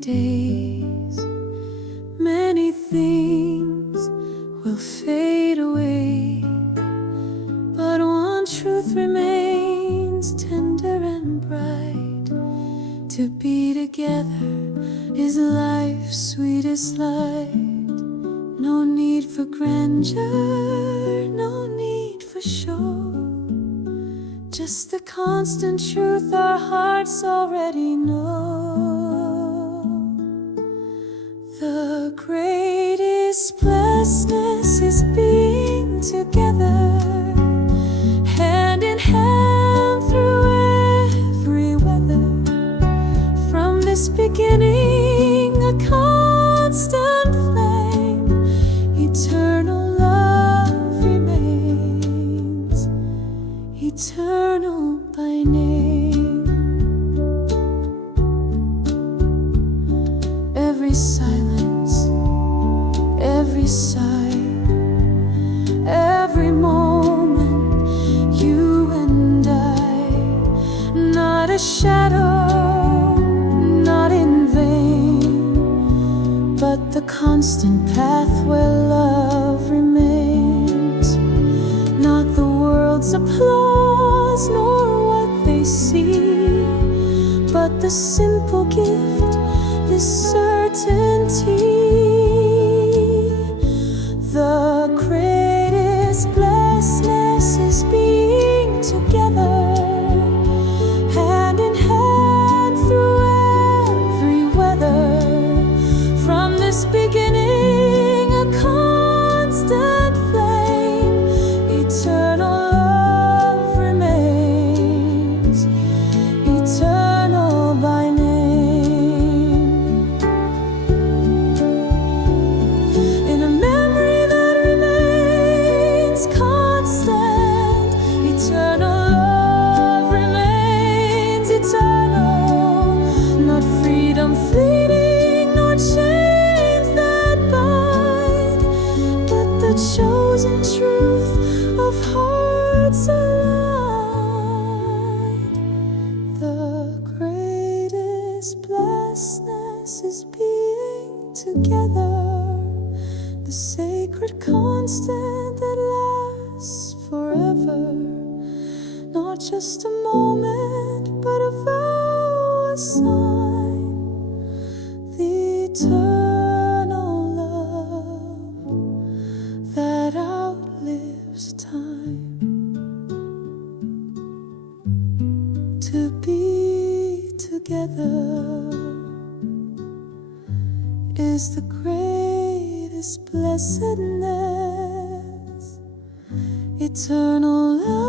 days, many things will fade away, but one truth remains tender and bright. To be together is life's sweetest light. No need for grandeur, no need for show, just the constant truth our hearts already know. The greatest blessedness is being together, hand in hand through every weather. From this beginning, a constant flame, eternal love remains, eternal by name. Every silence, every sigh, every moment, you and I, not a shadow, not in vain, but the constant path where love remains. Not the world's applause nor what they see, but the simple gift, this certainty. The greatest blessedness is being together, hand in hand through every weather. From this beginning, a constant flame, eternal love remains, eternal by name. In a memory that remains constant, eternal love remains eternal. Not freedom fleeting, nor chains that bind, but the chosen truth of hearts aligned. The greatest blessedness is being together, the sacred constant that lasts forever. Not just a moment, but a vow, a sign, the eternal love that outlives time. To be together is the greatest blessedness, eternal love.